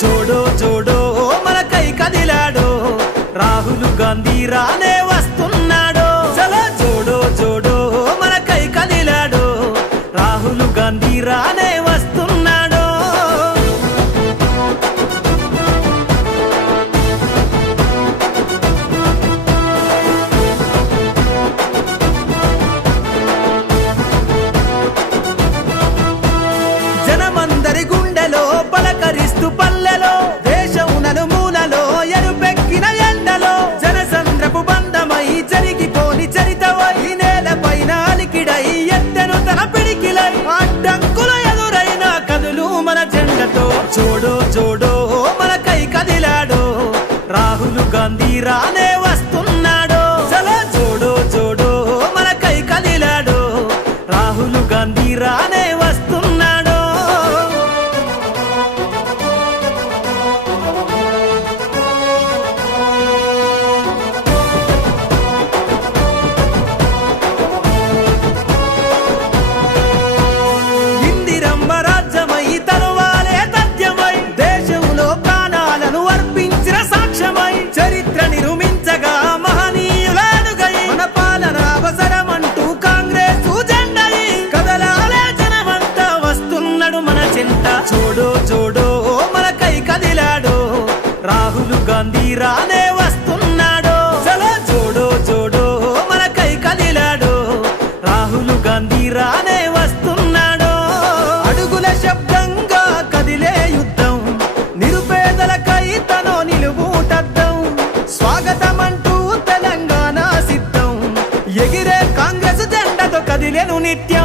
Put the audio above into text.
జోడో జోడో మనకై కదిలాడో రాహుల్ గాంధీ రానే వస్తున్నాడో చలో జోడో జోడో మనకై కదిలాడో రాహుల్ గాంధీ రానే వస్తున్నాడో జనమందరి గుండెలో పలకరిస్తూ పల్లెలో దేశం నలుమూలలో ఎరుపెక్కిన ఎండలో జనసంద్రపు బంధమై జరిగిపోని చరితవై నేలపైన అలికిడై ఎత్తెను తన పిడికిలై అడ్డంకులు ఎదురైన కదులు మన జెండతో జోడో జోడో మనకై కదిలాడో రాహుల్ గాంధీ రానే వస్తున్నాడో చలో జోడో జోడో మనకై కదిలాడో రాహుల్ గాంధీ రానే వస్తున్నాడో ఇందిరమ్మ రాజ్యమై తరువాలే తథ్యమై దేశంలో ప్రాణాలను అర్పించిన సాక్ష్యమై చరిత్ర నిర్మించగా మహనీయుల అడుగై మన పాలన అవసరమంటూ కాంగ్రెస్ జెండై కదలాలే జనమంతా వస్తున్నాడు మన చింత జోడో జోడో మనకై కదిలాడో రాహుల్ గాంధీ రానే వస్తున్నాడో చలో జోడో జోడో మనకై కదిలాడో రాహుల్ గాంధీ రానే వస్తున్నాడో అడుగుల శబ్దంగా కదిలే యుద్ధం నిరుపేదలకై తనో నిలువుటద్దం స్వాగతమంటూ తెలంగాణ సిద్ధం ఎగిరే కాంగ్రెస్ జెండతో కదిలేను నిత్యం